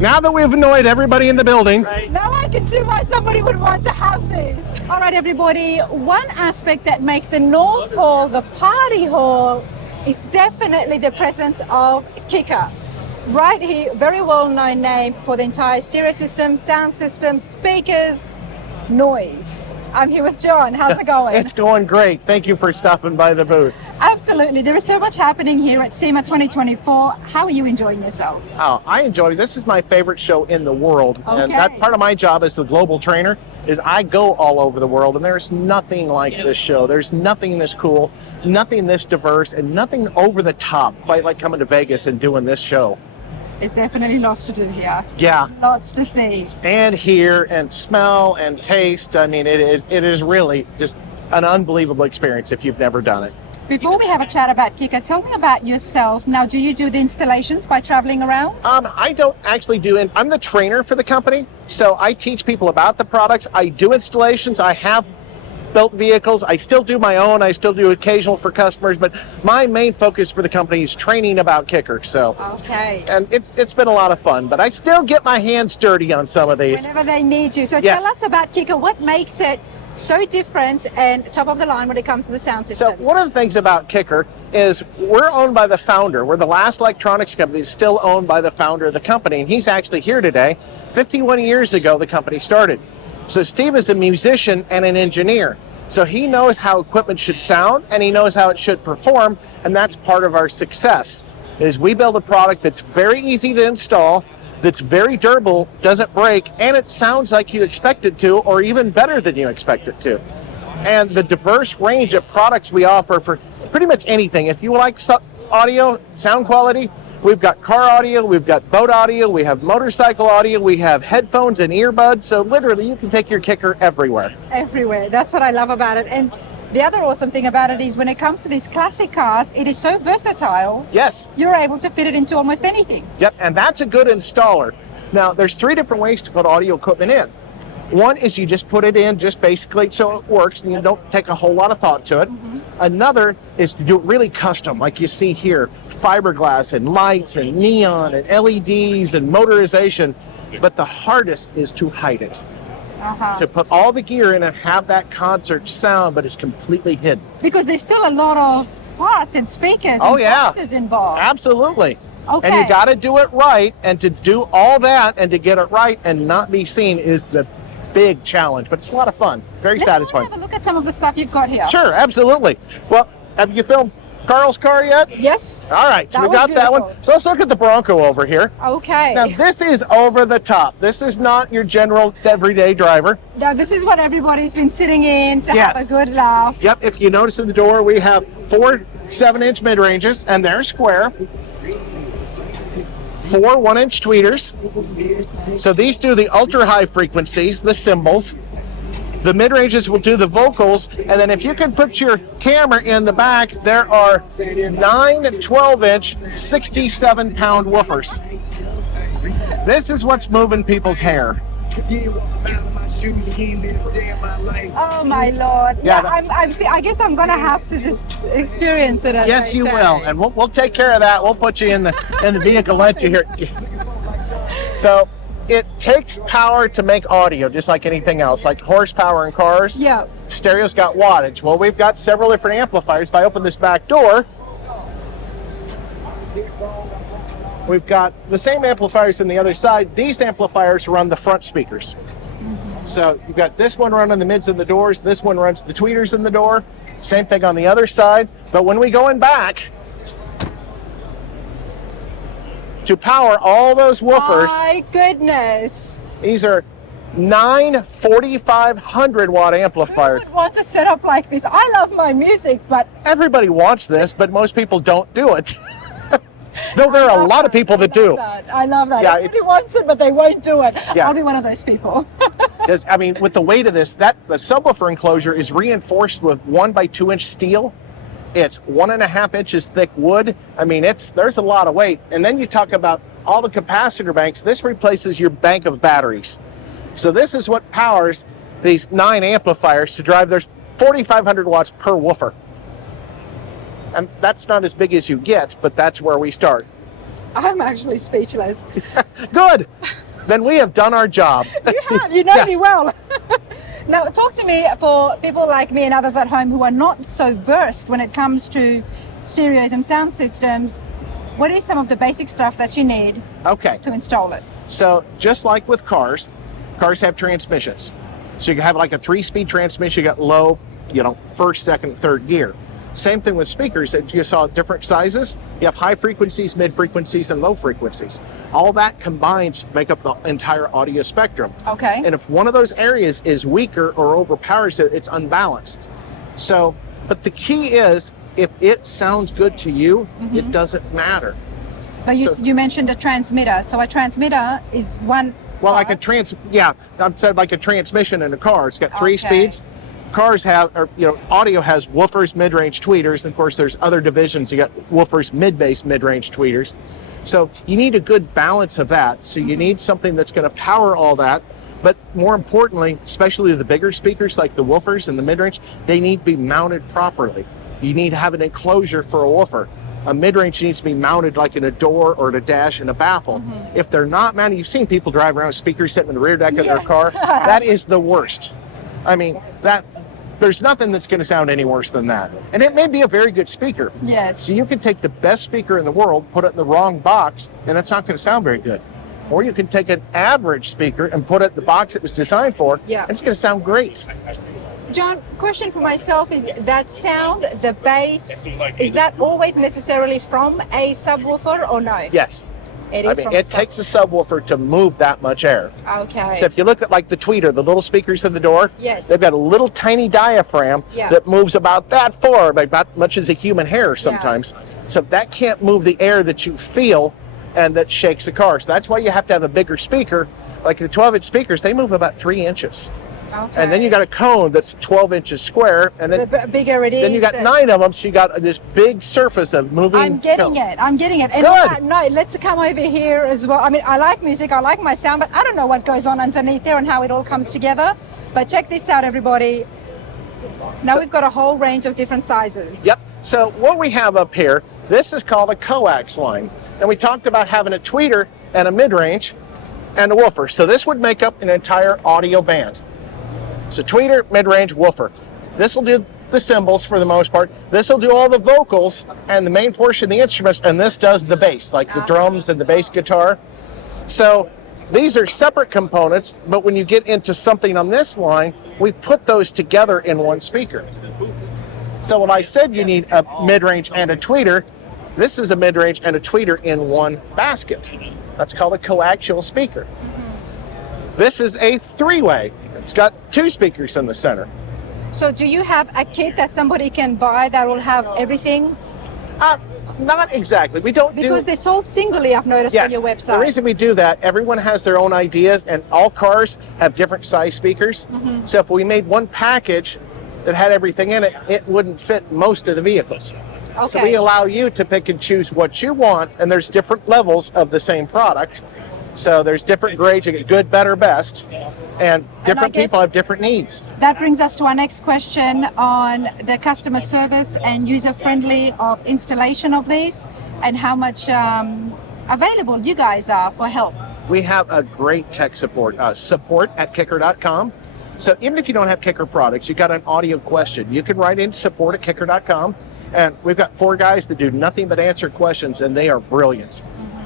Now that we've annoyed everybody in the building, Now I can see why somebody would want to have this. All right, everybody. One aspect that makes the North Hall the party hall is definitely the presence of Kicker. Right here, very well-known name for the entire stereo system, sound system, speakers, noise. I'm here with John. How's it going? it's going great. Thank you for stopping by the booth. Absolutely. There is so much happening here at SEMA 2024. How are you enjoying yourself? Oh, I enjoy it. This is my favorite show in the world. And that Okay. part of my job as the global trainer is I go all over the world, and there's nothing like this show. There's nothing this cool, nothing this diverse, and nothing over the top, quite like coming to Vegas and doing this show. There's definitely lots to do here. Yeah. Lots to see. And hear and smell and taste. I mean, it is really just an unbelievable experience if you've never done it. Before we have a chat about Kicker, tell me about yourself. Now, do you do the installations by traveling around? I don't actually do it. I'm the trainer for the company, so I teach people about the products. I do installations. I have built vehicles. I still do my own. I still do occasional for customers, but my main focus for the company is training about Kicker. So, Okay. and it's been a lot of fun, but I still get my hands dirty on some of these. Whenever they need you. So Yes. tell us about Kicker. What makes it so different and top of the line when it comes to the sound So systems? one of the things about Kicker is we're owned by the founder. We're the last electronics company that's still owned by the founder of the company, and he's actually here today. 51 years ago, the company started. So Steve is a musician and an engineer. So he knows how equipment should sound, and he knows how it should perform, and that's part of our success, is we build a product that's very easy to install, that's very durable, doesn't break, and it sounds like you expect it to, or even better than you expect it to. And the diverse range of products we offer for pretty much anything. If you like audio, sound quality, we've got car audio, we've got boat audio, we have motorcycle audio, we have headphones and earbuds. So literally you can take your Kicker everywhere. Everywhere. That's what I love about it. And the other awesome thing about it is when it comes to these classic cars, it is so versatile. Yes. You're able to fit it into almost anything. Yep, and that's a good installer. Now, there's 3 different ways to put audio equipment in. One is you just put it in just basically so it works and you don't take a whole lot of thought to it. Another is to do it really custom, like you see here, fiberglass and lights and neon and LEDs and motorization. But the hardest is to hide it. To put all the gear in and have that concert sound, but it's completely hidden. Because there's still a lot of parts and speakers Oh, and yeah. boxes involved. Absolutely. Okay. And you got to do it right, and to do all that and to get it right and not be seen is the big challenge, but it's a lot of fun. Very Let's satisfying. have a look at some of the stuff you've got here. Sure, absolutely. Well, have you filmed Carl's car yet? Yes. All right, so That we was got that one. beautiful. So let's look at the Bronco over here. Okay. Now, this is over the top. This is not your general everyday driver. Now this is what everybody's been sitting in to Yes. have a good laugh. Yep, if you notice in the door, we have 4 7-inch mid-ranges, and they're square. 4 1-inch tweeters. So these do the ultra-high frequencies, the cymbals. The mid-ranges will do the vocals, and then if you can put your camera in the back, there are 9 12-inch, 67-pound woofers. This is what's moving people's hair. Oh my lord. Yeah, I guess I'm gonna have to just experience it. As Yes, they you say. will, and we'll take care of that. We'll put you in the vehicle, let you hear. So it takes power to make audio, just like anything else, like horsepower in cars. Yeah. Stereo's got wattage. Well, we've got several different amplifiers. If I open this back door, we've got the same amplifiers on the other side. These amplifiers run the front speakers. So you've got this one running the mids and the doors, this one runs the tweeters in the door, same thing on the other side. But when we go in back, to power all those woofers, My goodness. these are 9 4,500 watt Who amplifiers. would want to set up like this? I love my music, but Everybody wants this, but most people don't do it. Though there are a lot of people that do. I love that. Yeah, Everybody it's- wants it, but they won't do it. Yeah. I'll be one of those people. Because, I mean, with the weight of this, the subwoofer enclosure is reinforced with 1 by 2 inch steel. It's 1.5 inches thick wood. I mean, there's a lot of weight. And then you talk about all the capacitor banks. This replaces your bank of batteries. So this is what powers these 9 amplifiers to drive. There's 4,500 watts per woofer. And that's not as big as you get, but that's where we start. I'm actually speechless. Good. Then we have done our job. You know Yes. me well. Now, talk to me for people like me and others at home who are not so versed when it comes to stereos and sound systems. What is some of the basic stuff that you need Okay. to install it? So just like with cars have transmissions. So you have like a 3-speed transmission, you got low, first, second, third gear. Same thing with speakers that you saw different sizes. You have high frequencies, mid frequencies, and low frequencies. All that combines to make up the entire audio spectrum. Okay. And if one of those areas is weaker or overpowers it, it's unbalanced. So, but the key is, if it sounds good to you, it doesn't matter. But So- you mentioned a transmitter. So a transmitter is one. Well, like part. I said like a transmission in a car. It's got 3 Okay. speeds. Cars have, audio has woofers, mid-range tweeters. And of course, there's other divisions. You got woofers, mid-bass, mid-range tweeters. So you need a good balance of that. So you need something that's going to power all that. But more importantly, especially the bigger speakers like the woofers and the mid-range, they need to be mounted properly. You need to have an enclosure for a woofer. A mid-range needs to be mounted like in a door or in a dash and a baffle. If they're not mounted, you've seen people drive around with speakers sitting in the rear deck of their Yes. car. That is the worst. I mean, there's nothing that's going to sound any worse than that. And it may be a very good speaker. Yes. So you can take the best speaker in the world, put it in the wrong box, and it's not going to sound very good. Or you can take an average speaker and put it in the box it was designed for, Yeah. and it's going to sound great. John, question for myself is that sound, the bass, is that always necessarily from a subwoofer or no? Yes. It I is mean, from it takes a subwoofer to move that much air. Okay. So if you look at like the tweeter, the little speakers in the door, Yes. they've got a little tiny diaphragm Yeah. that moves about that far, about much as a human hair sometimes. So that can't move the air that you feel and that shakes the car. So that's why you have to have a bigger speaker. Like the 12-inch speakers, they move about 3 inches. Okay. And then you got a cone that's 12 inches square, and the then bigger it is. you got 9 of them, so you got this big surface of moving. I'm getting cone. it. I'm getting it. And Good. on that note, let's come over here as well. I mean, I like music, I like my sound, but I don't know what goes on underneath there and how it all comes together. But check this out, everybody. Now we've got a whole range of different sizes. Yep. So what we have up here, this is called a coax line. And we talked about having a tweeter and a mid-range and a woofer. So this would make up an entire audio band. So tweeter, mid-range, woofer. This will do the cymbals for the most part. This will do all the vocals and the main portion of the instruments, and this does the bass, like the drums and the bass guitar. So these are separate components, but when you get into something on this line, we put those together in one speaker. So when I said you need a mid-range and a tweeter, this is a mid-range and a tweeter in one basket. That's called a coaxial speaker. This is a 3-way. It's got 2 speakers in the center. So do you have a kit that somebody can buy that will have everything? Not exactly. We don't Because do. they're sold singly, I've noticed on your website. The reason we do that, everyone has their own ideas, and all cars have different size speakers. So if we made one package that had everything in it, it wouldn't fit most of the vehicles. So Okay. we allow you to pick and choose what you want, and there's different levels of the same product. So there's different grades, you get good, better, best, and different guess- people have different needs. That brings us to our next question on the customer service and user-friendly of installation of these, and how much available you guys are for help. We have a great tech support, support at kicker.com. So even if you don't have Kicker products, you got an audio question, you can write in support at kicker.com. And we've got 4 guys that do nothing but answer questions, and they are brilliant.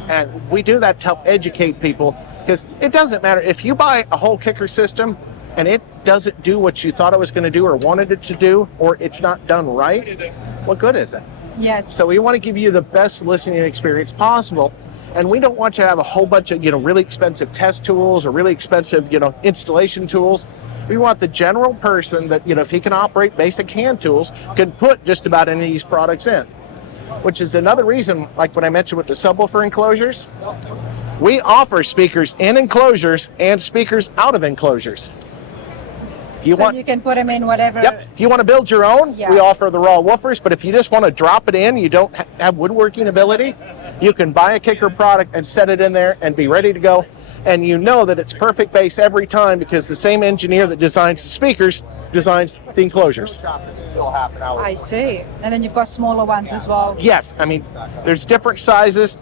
And we do that to help educate people, because it doesn't matter if you buy a whole Kicker system and it doesn't do what you thought it was going to do or wanted it to do, or it's not done right, what good is it? Yes. So we want to give you the best listening experience possible. And we don't want you to have a whole bunch of, really expensive test tools or really expensive, installation tools. We want the general person that, if he can operate basic hand tools, can put just about any of these products in. Which is another reason, like when I mentioned with the subwoofer enclosures, we offer speakers in enclosures and speakers out of enclosures. You so you can put them in whatever. Yep. If you want to build your own, Yeah. we offer the raw woofers. But if you just want to drop it in, you don't have woodworking ability, you can buy a Kicker product and set it in there and be ready to go. And you know that it's perfect bass every time, because the same engineer that designs the speakers designs the enclosures. I see. And then you've got smaller ones as well. Yes, I mean, there's different sizes.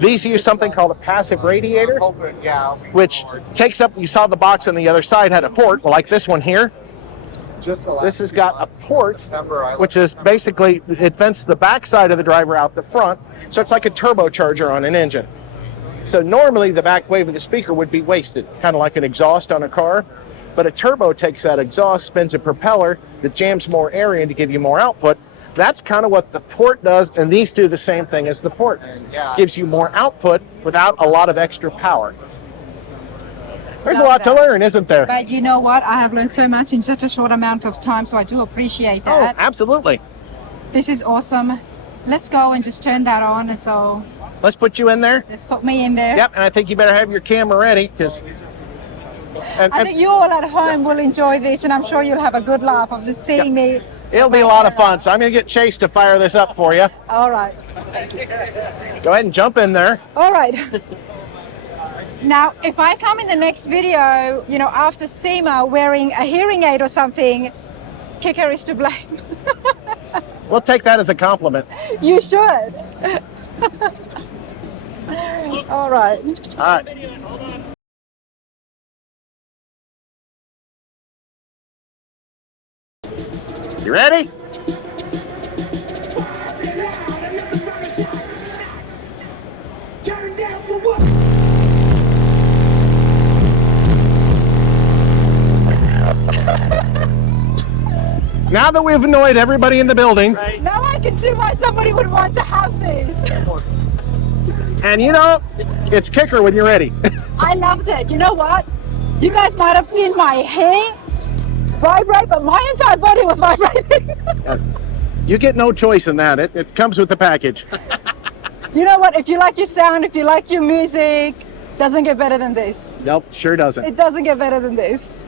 These use something called a passive radiator, which takes up, you saw the box on the other side had a port, well, like this one here. This has got a port, which is basically, it vents the back side of the driver out the front, so it's like a turbocharger on an engine. So normally the back wave of the speaker would be wasted, kind of like an exhaust on a car, but a turbo takes that exhaust, spins a propeller that jams more air in to give you more output. That's kind of what the port does, and these do the same thing as the port. Gives you more output without a lot of extra power. There's a lot to learn, isn't there? But you know what? I have learned so much in such a short amount of time, so I do appreciate Oh, that. absolutely. This is awesome. Let's go and just turn that on. And so Let's put you in there. let's put me in there. Yep, and I think you better have your camera ready, because... I think you all at home will enjoy this, and I'm sure you'll have a good laugh of just seeing me. It'll be a lot of fun, so I'm going to get Chase to fire this up for you. All right. Go ahead and jump in there. All right. Now, if I come in the next video, you know, after Seema wearing a hearing aid or something, Kicker is to blame. We'll take that as a compliment. You should. All right. All right. You ready? Now that we've annoyed everybody in the building, Now I can see why somebody would want to have this. and you know, it's Kicker when you're ready. I loved it. You know what? You guys might have seen my hair vibrate, but my entire body was vibrating. You get no choice in that. It comes with the package. You know what? If you like your sound, if you like your music, doesn't get better than this. Nope, sure doesn't. It doesn't get better than this.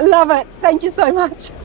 Love it. Thank you so much.